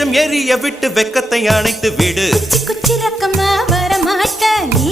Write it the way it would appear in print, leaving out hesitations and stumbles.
வெளிச்சம் எரிய விட்டு வெக்கத்தை அணைத்து விடு குச்சி குச்சி ரக்கமா வரமாட்ட நீ